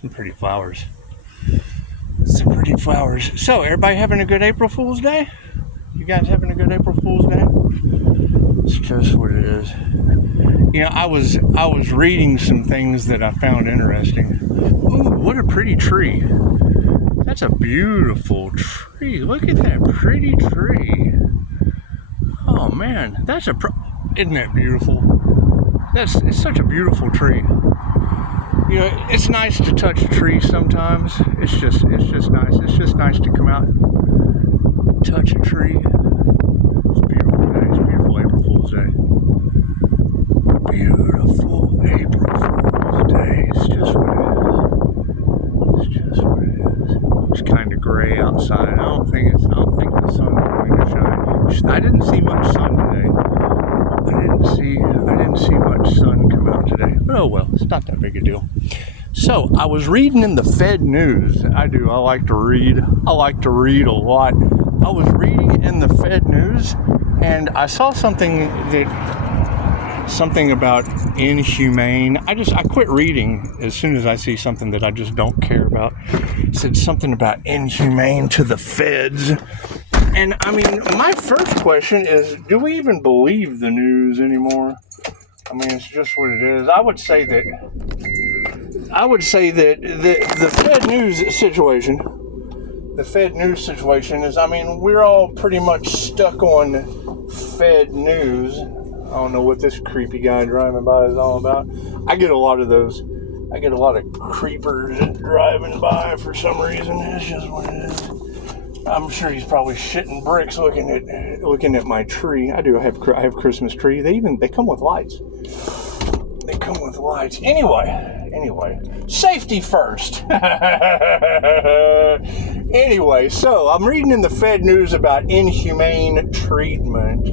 Some pretty flowers. Some pretty flowers. So, everybody having a good April Fool's Day? You guys having a good April Fool's Day? It's just what it is. You know, I was reading some things that I found interesting. Ooh, what a pretty tree. That's a beautiful tree. Look at that pretty tree. Oh man, isn't that beautiful? It's such a beautiful tree. You know, it's nice to touch a tree sometimes. It's just nice. It's just nice to come out and touch a tree. It's a beautiful day. It's a beautiful April Fool's Day. Beautiful April Fool's Day. It's just what it is. It's just what it is. It's kind of gray outside. I don't think the sun's going to shine. I didn't see much sun today. I didn't see much sun come out today. But oh well, it's not that big a deal. So I was reading in the Fed News. I like to read. I like to read a lot. I was reading in the Fed News, and I saw something about inhumane. I quit reading as soon as I see something that I just don't care about. It said something about inhumane to the feds. And I mean, my first question is, do we even believe the news anymore? I mean, it's just what it is. I would say that the Fed News situation is, I mean, we're all pretty much stuck on Fed News. I don't know what this creepy guy driving by is all about. I get a lot of those. I get a lot of creepers driving by for some reason. It's just what it is. I'm sure he's probably shitting bricks looking at my tree. I have Christmas tree. They come with lights. They come with lights. Anyway, safety first. Anyway, so I'm reading in the Fed News about inhumane treatment,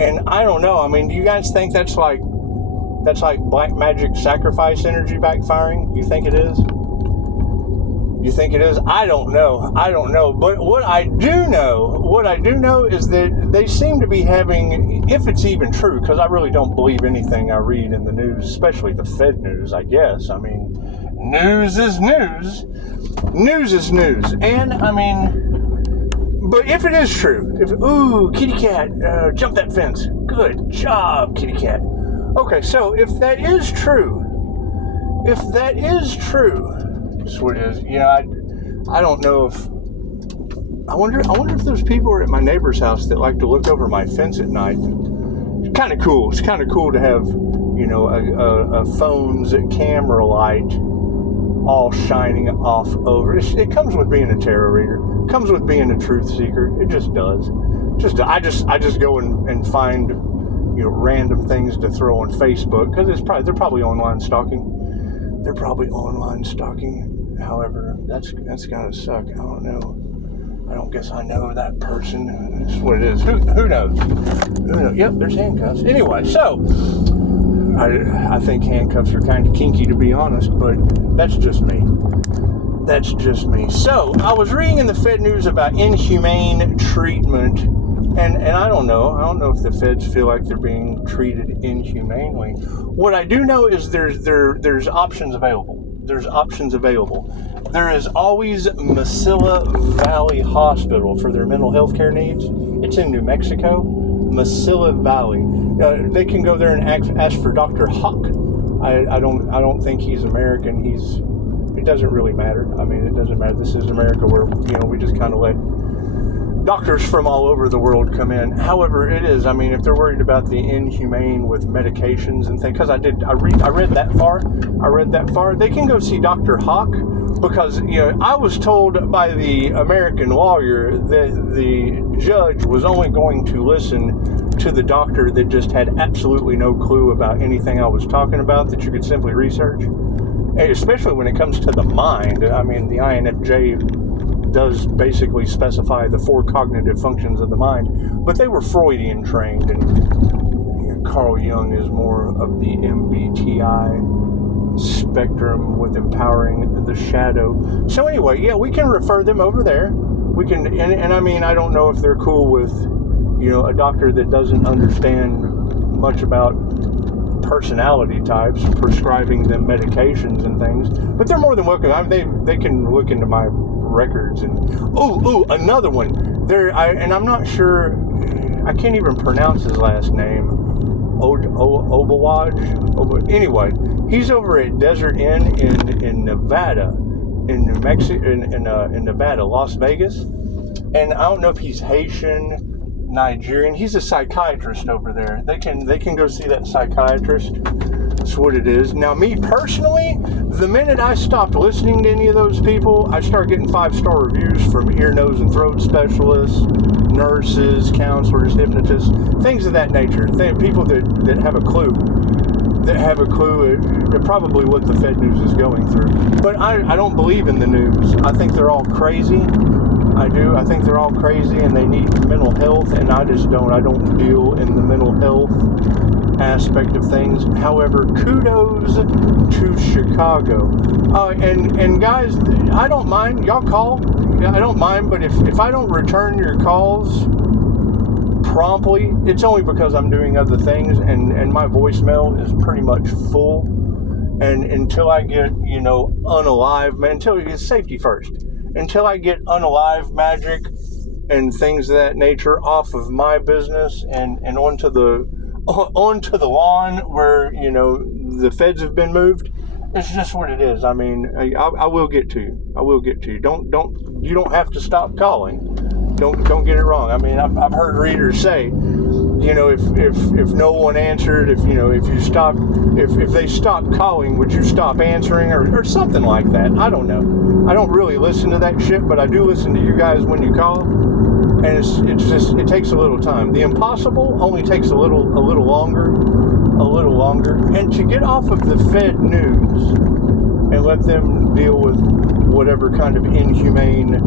and I don't know. I mean, do you guys think that's like black magic sacrifice energy backfiring? You think it is? You think it is? I don't know. But what I do know is that they seem to be having, if it's even true, because I really don't believe anything I read in the news, especially the Fed News, I guess. I mean, news is news. News is news. And, I mean, but if it is true, ooh, kitty cat, jump that fence. Good job, kitty cat. Okay, so if that is true, that's what it is. Yeah, I don't know if... I wonder if those people at my neighbor's house that like to look over my fence at night. It's kind of cool. It's kind of cool to have, you know, a phone's camera light all shining off over. It comes with being a tarot reader. It comes with being a truth seeker. It just does. I just go and find, you know, random things to throw on Facebook because they're probably online stalking. They're probably online stalking. However, that's gotta suck. I don't know. I don't guess I know that person. That's what it is. Who knows? Who knows? Yep, there's handcuffs. Anyway, so I think handcuffs are kind of kinky, to be honest, but that's just me. That's just me. So I was reading in the Fed News about inhumane treatment, and I don't know. I don't know if the feds feel like they're being treated inhumanely. What I do know is there's options available. There's options available. There is always Mesilla Valley Hospital for their mental health care needs. It's in New Mexico, Mesilla Valley. They can go there and ask for Dr. Hawk. I don't think he's American. It doesn't really matter. I mean, it doesn't matter. This is America, where, you know, we just kind of let doctors from all over the world come in. However, it is, I mean, if they're worried about the inhumane with medications and things, because I read that far, they can go see Dr. Hawk, because, you know, I was told by the American lawyer that the judge was only going to listen to the doctor that just had absolutely no clue about anything I was talking about, that you could simply research. And especially when it comes to the mind. I mean, the INFJ does basically specify the 4 cognitive functions of the mind, but they were Freudian trained, and, you know, Carl Jung is more of the MBTI spectrum with empowering the shadow. So anyway, yeah, we can refer them over there. We can, and I mean, I don't know if they're cool with, you know, a doctor that doesn't understand much about personality types, prescribing them medications and things. But they're more than welcome. They can look into my records. And another one. And I'm not sure. I can't even pronounce his last name. Obawaj. Anyway, he's over at Desert Inn in Nevada, in New Mexico, in Nevada, Las Vegas. And I don't know if he's Haitian, Nigerian. He's a psychiatrist over there. They can go see that psychiatrist. That's what it is. Now, me personally, the minute I stopped listening to any of those people, I started getting 5-star reviews from ear, nose, and throat specialists, nurses, counselors, hypnotists, things of that nature. People that have a clue. Probably what the Fed news is going through. But I don't believe in the news. I think they're all crazy. I do. I think they're all crazy and they need mental health, and I just don't. I don't deal in the mental health aspect of things. However, kudos to Chicago. And guys, I don't mind. Y'all call. I don't mind, but if I don't return your calls promptly, it's only because I'm doing other things, and my voicemail is pretty much full. And until I get, unalive, man, until it's safety first. Until I get unalive magic and things of that nature off of my business and onto the lawn where, the feds have been moved, it's just what it is. I mean, I will get to you. I will get to you. You don't have to stop calling. Don't get it wrong. I mean, I've heard readers say, if no one answered, if they stopped calling, would you stop answering or something like that? I don't know. I don't really listen to that shit, but I do listen to you guys when you call, and it takes a little time. The impossible only takes a little longer, and to get off of the Fed news and let them deal with whatever kind of inhumane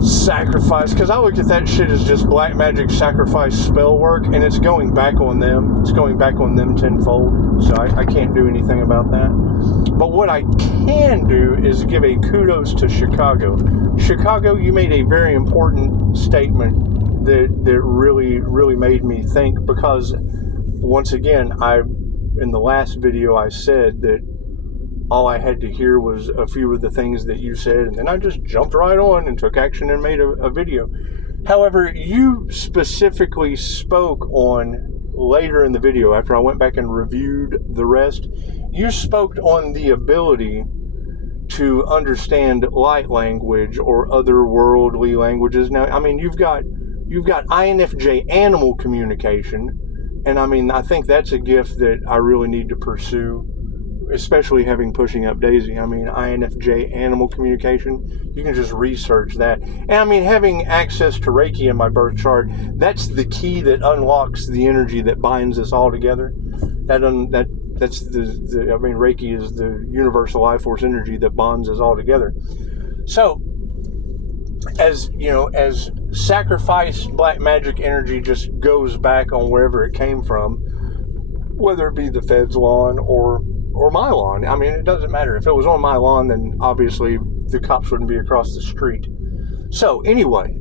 sacrifice, because I look at that shit as just black magic sacrifice spell work, and it's going back on them. It's going back on them tenfold, so I can't do anything about that. But what I can do is give a kudos to Chicago. Chicago, you made a very important statement that really, really made me think, because once again, in the last video I said that all I had to hear was a few of the things that you said, and then I just jumped right on and took action and made a video. However, you specifically spoke on, later in the video, after I went back and reviewed the rest, you spoke on the ability to understand light language or otherworldly languages. Now, I mean, you've got INFJ animal communication, and I mean, I think that's a gift that I really need to pursue, especially having Pushing Up Daisy. I mean, INFJ animal communication, you can just research that. And I mean, having access to Reiki in my birth chart, that's the key that unlocks the energy that binds us all together. Reiki is the universal life force energy that bonds us all together. So, as sacrifice black magic energy just goes back on wherever it came from, whether it be the Fed's lawn or my lawn. I mean, it doesn't matter. If it was on my lawn, then obviously the cops wouldn't be across the street. So anyway,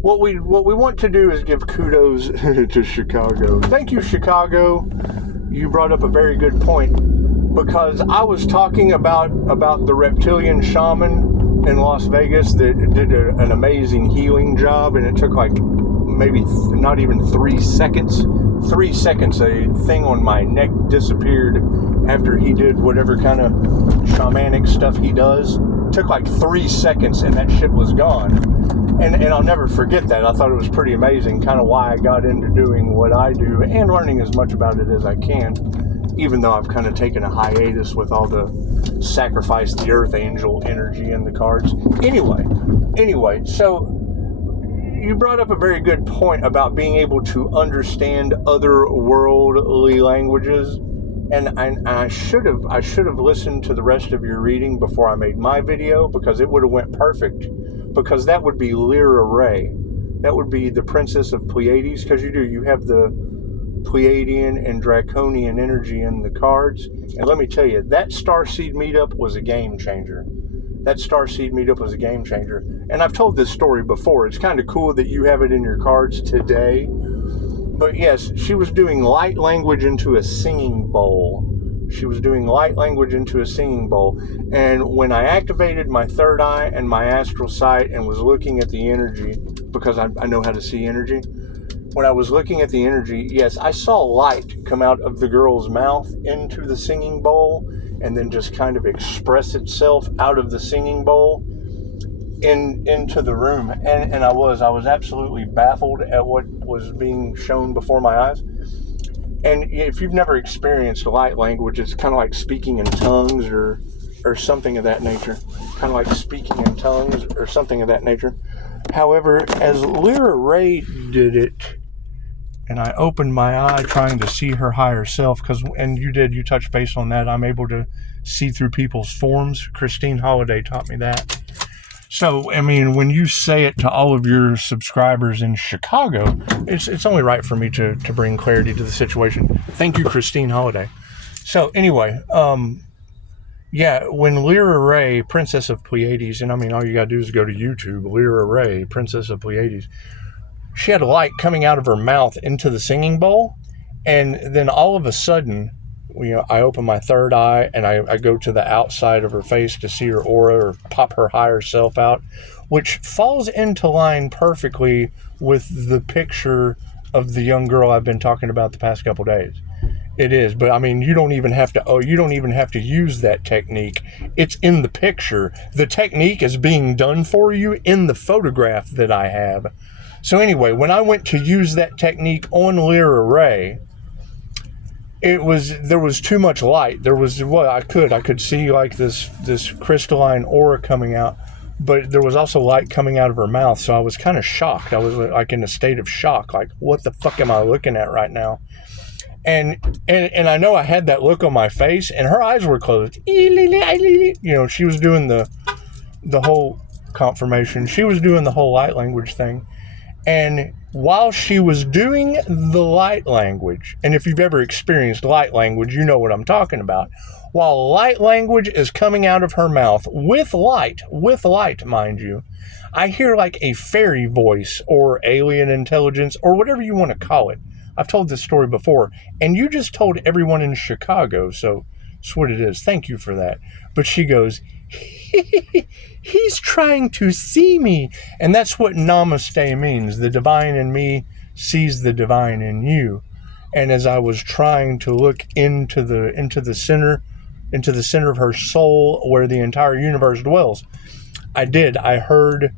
what we want to do is give kudos to Chicago. Thank you, Chicago. You brought up a very good point, because I was talking about the reptilian shaman in Las Vegas that did an amazing healing job, and it took like maybe not even 3 seconds. 3 seconds, a thing on my neck disappeared after he did whatever kind of shamanic stuff he does. Took like 3 seconds and that shit was gone. And I'll never forget that. I thought it was pretty amazing, kind of why I got into doing what I do and learning as much about it as I can, even though I've kind of taken a hiatus with all the sacrifice the earth angel energy in the cards. Anyway, so you brought up a very good point about being able to understand otherworldly languages, and I should have listened to the rest of your reading before I made my video, because it would have went perfect, because that would be Lyra Ray. That would be the Princess of Pleiades, because you have the Pleiadian and Draconian energy in the cards, and let me tell you, that Starseed meetup was a game changer. And I've told this story before. It's kind of cool that you have it in your cards today, But yes, she was doing light language into a singing bowl. She was doing light language into a singing bowl. And when I activated my third eye and my astral sight and was looking at the energy, because I know how to see energy, when I was looking at the energy, yes, I saw light come out of the girl's mouth into the singing bowl and then just kind of express itself out of the singing bowl into the room. And I was absolutely baffled at what was being shown before my eyes. And if you've never experienced light language, it's kind of like speaking in tongues or something of that nature. Kind of like speaking in tongues or something of that nature. However, as Lyra Ray did it, and I opened my eye trying to see her higher self, and you touched base on that. I'm able to see through people's forms. Christine Holiday taught me that. So, I mean, when you say it to all of your subscribers in Chicago, it's only right for me to bring clarity to the situation. Thank you, Christine Holiday. So, anyway, when Lyra Ray, Princess of Pleiades, and I mean, all you gotta do is go to YouTube, Lyra Ray, Princess of Pleiades, she had light coming out of her mouth into the singing bowl, and then all of a sudden, I open my third eye and I go to the outside of her face to see her aura or pop her higher self out, which falls into line perfectly with the picture of the young girl I've been talking about the past couple days. It is, but I mean, you don't even have to use that technique. It's in the picture. The technique is being done for you in the photograph that I have. So anyway, when I went to use that technique on Lyra Ray, there was too much light. I could see like this crystalline aura coming out, but there was also light coming out of her mouth. So I was kind of shocked. I was like in a state of shock, like, what the fuck am I looking at right now? And I know I had that look on my face, and her eyes were closed. She was doing the whole confirmation. She was doing the whole light language thing. And while she was doing the light language, and if you've ever experienced light language, you know what I'm talking about. While light language is coming out of her mouth with light, mind you, I hear like a fairy voice or alien intelligence or whatever you want to call it. I've told this story before, and you just told everyone in Chicago, so that's what it is. Thank you for that. But she goes, he's trying to see me. And that's what Namaste means. The divine in me sees the divine in you. And as I was trying to look into the center of her soul where the entire universe dwells, I heard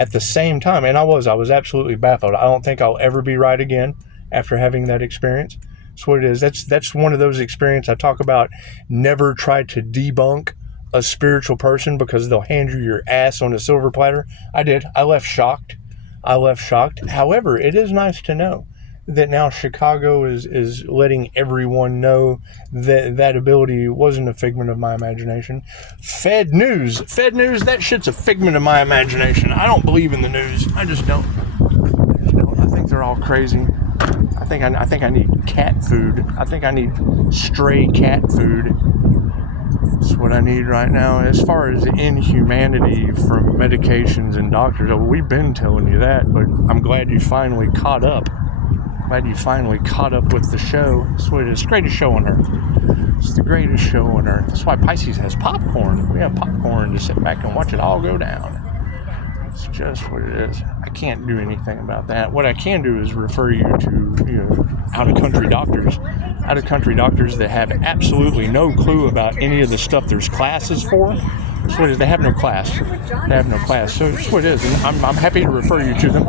at the same time, and I was absolutely baffled. I don't think I'll ever be right again after having that experience. That's what it is. That's one of those experiences I talk about. Never try to debunk a spiritual person because they'll hand you your ass on a silver platter. I did. I left shocked. However, it is nice to know that now Chicago is letting everyone know that ability wasn't a figment of my imagination. Fed news, that shit's a figment of my imagination. I don't believe in the news. I just don't. I think they're all crazy. I think I need cat food. I think I need stray cat food. That's what I need right now. As far as inhumanity from medications and doctors, we've been telling you that, but I'm glad you finally caught up. With the show. That's what it is. It's the greatest show on earth. It's the greatest show on earth. That's why Pisces has popcorn. We have popcorn to sit back and watch it all go down. It's just what it is. I can't do anything about that. What I can do is refer you to, out-of-country doctors that have absolutely no clue about any of the stuff there's classes for. That's what it is. They have no class. So that's what it is. And I'm happy to refer you to them.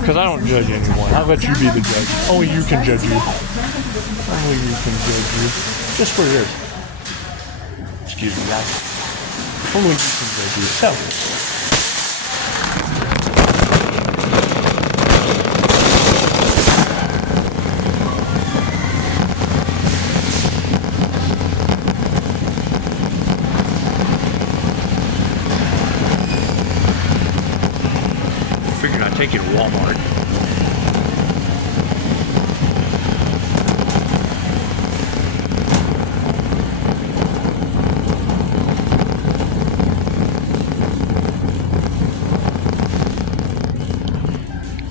Because I don't judge anyone. I let you be the judge. Only you can judge you. Just what it is. Excuse me, guys. Only you can judge yourself. Figured I'd take you to Walmart.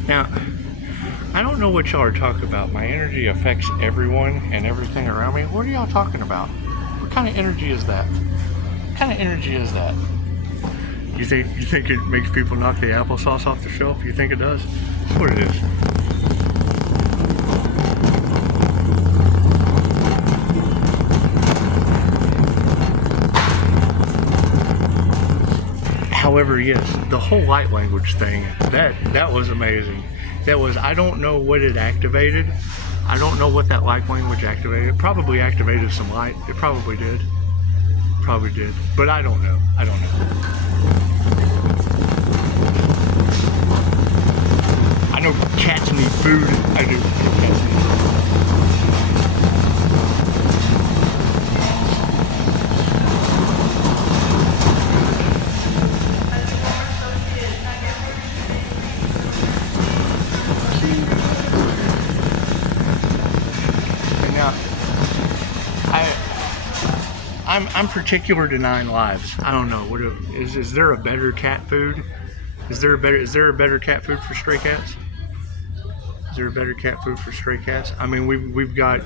Now, what y'all are talking about. My energy affects everyone and everything around me. What are y'all talking about? What kind of energy is that? What kind of energy is that? You think it makes people knock the applesauce off the shelf? You think it does? That's what it is. However, yes, the whole light language thing, that was amazing. That was, I don't know what it activated. I don't know what that light language activated. It probably activated some light. It probably did. Probably did. But I don't know. I don't know. I know cats need food. I do. Cats need food. I'm particular to 9 lives. I don't know. Is there a better cat food? Is there a better cat food for stray cats? Is there a better cat food for stray cats? I mean, we've got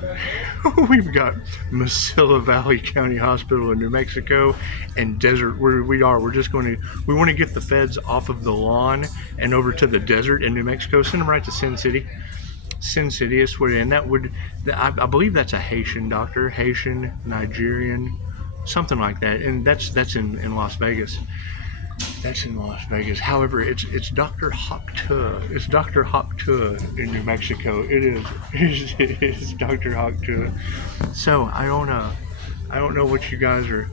Mesilla Valley County Hospital in New Mexico and desert. We want to get the feds off of the lawn and over to the desert in New Mexico. Send them right to Sin City. Sin City is where, and I believe that's a Haitian doctor, Haitian, Nigerian, something like that, and that's in Las Vegas. That's in Las Vegas. However, it's Dr. Hoctua. It's Dr. Hoctua in New Mexico. It is. It's Dr. Hoctua. So I don't know what you guys are.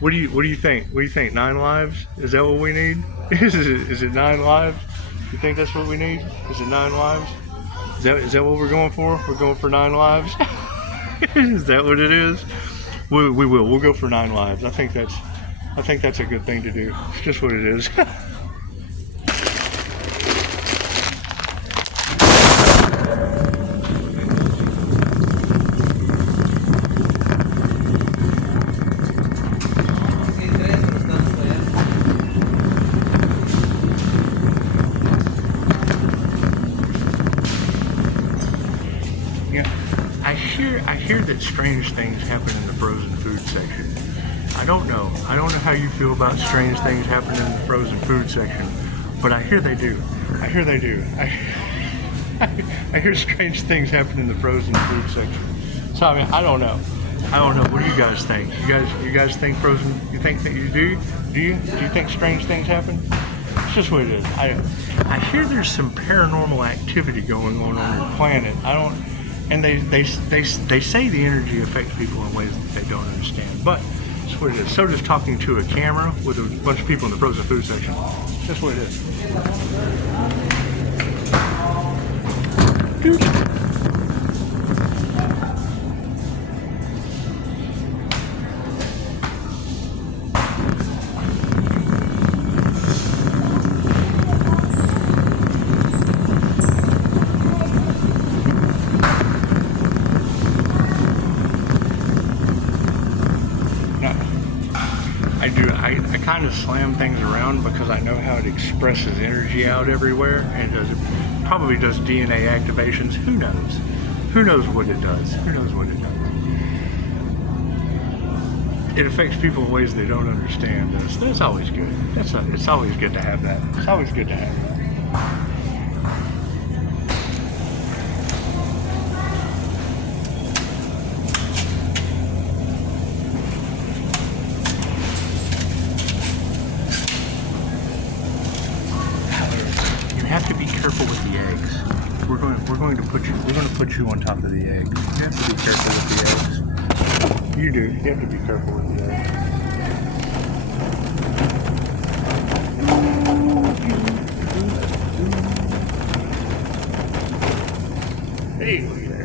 What do you think? What do you think? 9 lives? Is that what we need? Is it 9 lives? You think that's what we need? Is it 9 lives? Is that what we're going for? We're going for 9 lives? Is that what it is? We'll go for 9 lives. I think that's a good thing to do. It's just what it is. I hear that strange things happen in the frozen food section. I don't know how you feel about strange things happening in the frozen food section, but I hear they do. I hear strange things happen in the frozen food section. So I mean, I don't know. What do you guys think? You guys think frozen? You think that you do? Do you think strange things happen? It's just what it is. I hear there's some paranormal activity going on your planet. And they say the energy affects people in ways that they don't understand. But that's what it is. So does talking to a camera with a bunch of people in the frozen food section. That's what it is. Dude. I kind of slam things around because I know how it expresses energy out everywhere, and it probably does DNA activations. Who knows? Who knows what it does? Who knows what it does? It affects people in ways they don't understand. So that's always good. It's always good to have that. It's always good to have that. We're going to put you on top of the eggs. You have to be careful with the eggs. You do. You have to be careful with the eggs. Hey, look at there.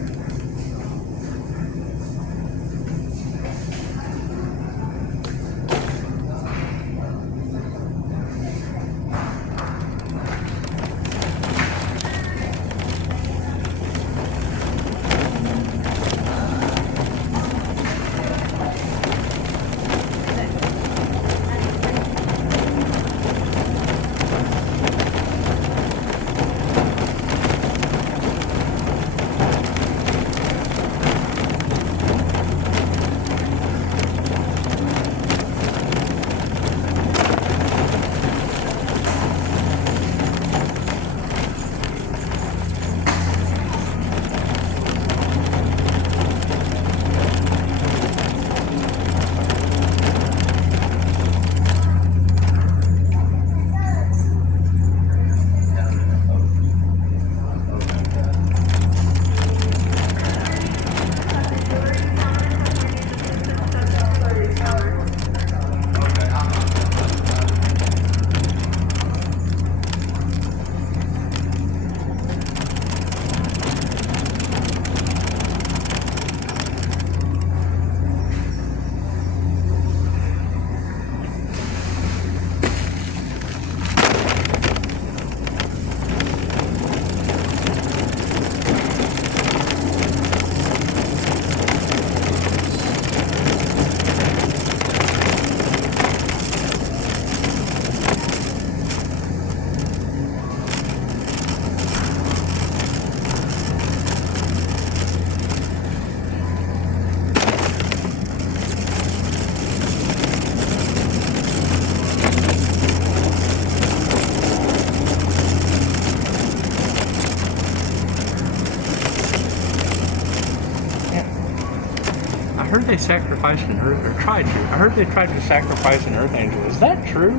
heard they sacrificed an earth, or tried to. I heard they tried to sacrifice an earth angel. Is that true?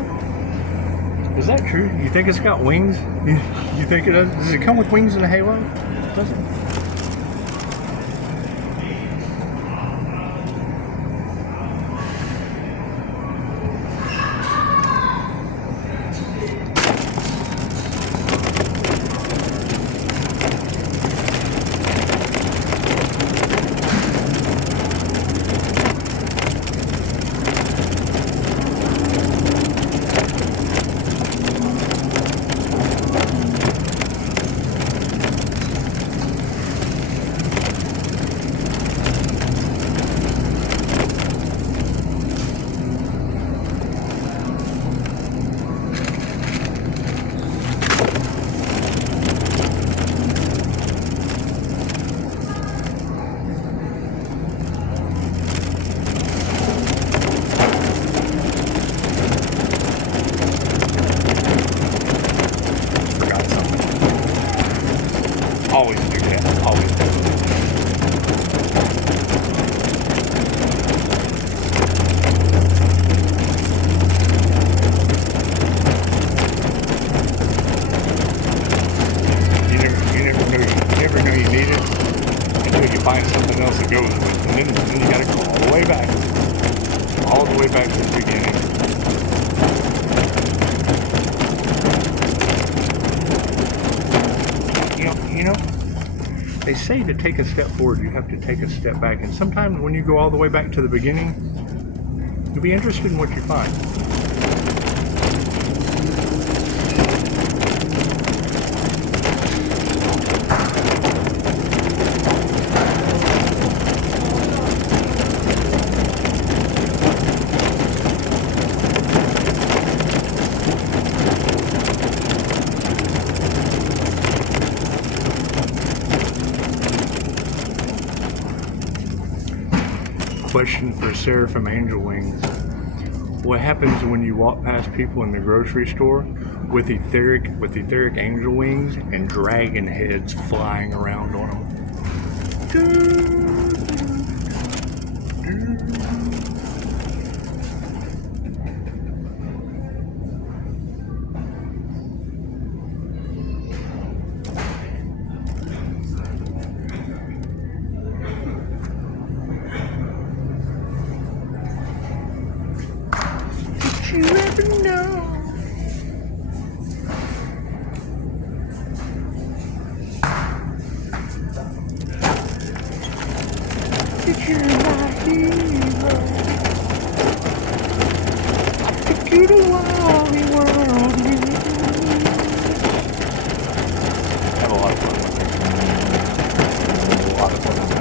Is that true? You think it's got wings? You think it does? Does it come with wings and a halo? Does it? Always do that. Always do. You never know you need it until you find something else that goes with it. And then you gotta go all the way back. All the way back to the beginning. You know, they say to take a step forward, you have to take a step back. And sometimes when you go all the way back to the beginning, you'll be interested in what you find. Question for Seraphim Angel Wings. What happens when you walk past people in the grocery store with etheric angel wings and dragon heads flying around on them? You ever know? That you're my hero. That you're the wide world. Have a lot of fun with it. A lot of fun with it.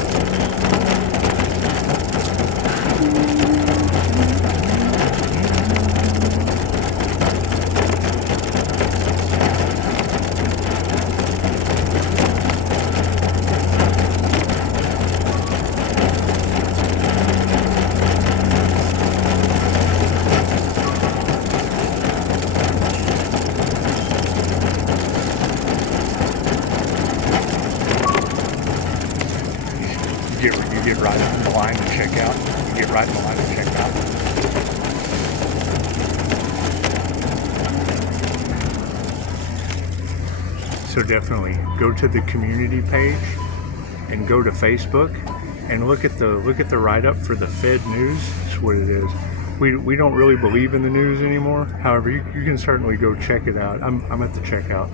You get right in the line to check out. You get right in the line to check out. So definitely go to the community page and go to Facebook and look at the write-up for the Fed News. That's what it is. We don't really believe in the news anymore. However, you can certainly go check it out. I'm at the checkout.